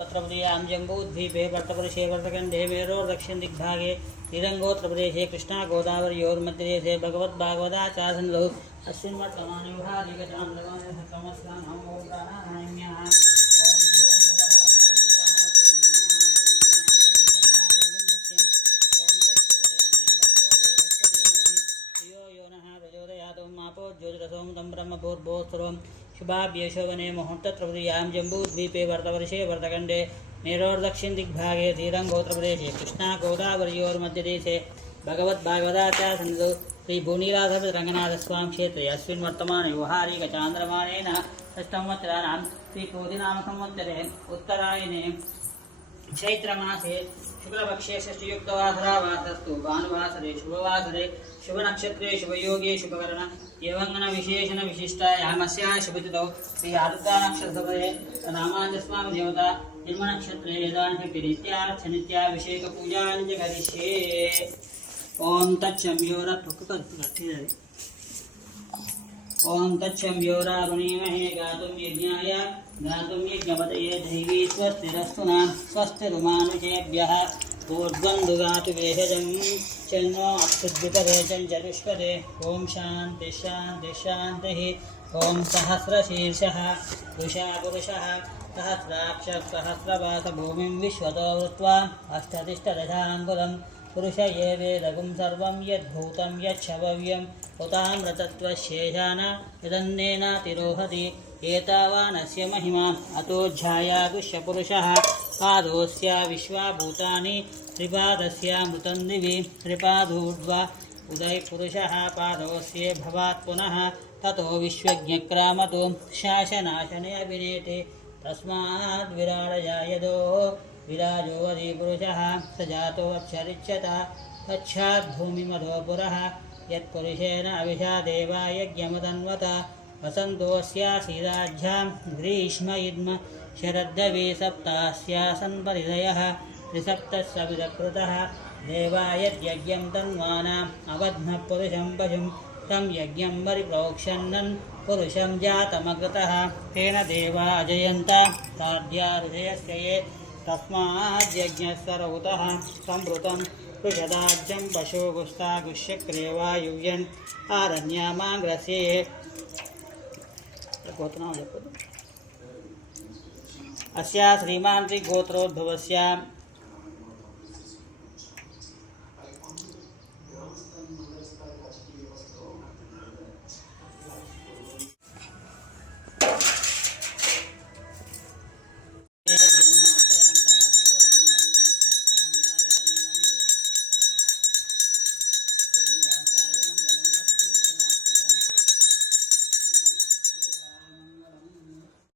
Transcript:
उत्तरप्रदेशां जम्बूद्वीपे वर्तपुरुषे वर्तकण्डे मेरोर्दक्षिण दिग्भागे श्रीरङ्गोत्तरप्रदेशे कृष्णा गोदावर्योर्मध्यदेशे भगवद्भागवताचासनलौ अस्मिन् वर्तमाने विहारिकचान्द्रमाने सप्तमस्नानं ॐ प्राणायाम्यः ॐ भुवं भुवः भुवं भुवः भुवं भुवः ॐ तत्सवितुर्वरेण्यं भर्गो देवस्य धीमहि धियो यो नः प्रचोदयात् ॐ मापो ज्योतिरसों तं ब्रह्मभूर्भुवः शुभाभ्ये शोभने मुहूर्तत्रपदीयां जम्बूद्वीपे वर्तवर्षे वर्तखण्डे मेरोर्दक्षिण दिग्भागे श्रीरङ्गोत्तरप्रदेशे कृष्णा गोदावर्योर्मध्यदेशे भगवद्भागवताचार्यसन्निधौ श्रीभूनीराधरङ्गनाथस्वामी क्षेत्रे अस्मिन् वर्तमाने व्यवहारिकचान्द्रमाणेन षष्टंवत्सराणां श्रीकोदिनामसंवत्सरे उत्तरायणे चैत्रमासे शुक्लपक्षे षष्टियुक्तवासरावासस्तु भानुवासरे शुभवासरे शुभनक्षत्रे शुभयोगे शुभकरण एवङ्गन विशिष्टायामस्याः शुभतिथौ श्री आरुद्रानक्षत्रपदे रामाजस्वामी देवता जन्मनक्षत्रे यदानित्यर्थ नित्याभिषेकपूजानि च करिष्ये ॐ तच्छम्योर ओम तत्सम योरावणीमहे गातुं यज्ञाय गातुं यज्ञपतये देवी स्वस्तिरस्तु नां स्वस्तिरुमानुषेभ्यः ऊर्ध्वन्दुगातु वेहजं चन्नो अक्षुद्वितरेजं जनुष्पदे ॐ शान्ति शान्ति शान्तिः। ॐ सहस्रशीर्षः। पुरुषा पुरुषः। सहस्राक्ष सहस्रवासभूमिं विश्वतो वृत्वा अष्टतिष्ठदशाङ्कुलम् पुरुष ये वेदगुं सर्वं यद्भूतं यच्छवव्यम् उतामृतत्वशेषान यदन्नेनातिरोहति एतावानस्य महिमा अतोऽध्यायागुष्यपुरुषः पादोऽस्य विश्वाभूतानि त्रिपादस्यामृतं दिवि, त्रिपादूर्ध्वा उदयपुरुषः पादोऽस्य भवात् पुनः, ततो विश्वज्ञक्रामतो शासनाशने अभिनेते तस्माद् विराडजायदो विराजो वरीपुरुषः स जातोऽक्षरिच्यता तच्छाद्भूमिमधो पुरः यत्पुरुषेण अभिषा देवा यज्ञमतन्वत वसन्तोऽस्यासीराज्यां ग्रीष्म इद्म शरद्दवे सप्तास्यासन् परिधयः। त्रिसप्तस्सविदकृतः देवा यद्यज्ञं तन्वानाम्। अवध्नः पुरुषं पशुं तं यज्ञं परिप्रोक्षन्नन् पुरुषं जातमग्रतः तेन देवा अजयन्ता। ताद्या हृदयस्य ये तस्माद्यज्ञस्तरहुतः संवृतं कुशदाज्यं पशुगुस्ता गुष्यक्रेवा युव्यन् आरण्यामाङ्ग्रसे गोत्रा अस्या श्रीमान् त्रिगोत्रोद्भवस्यां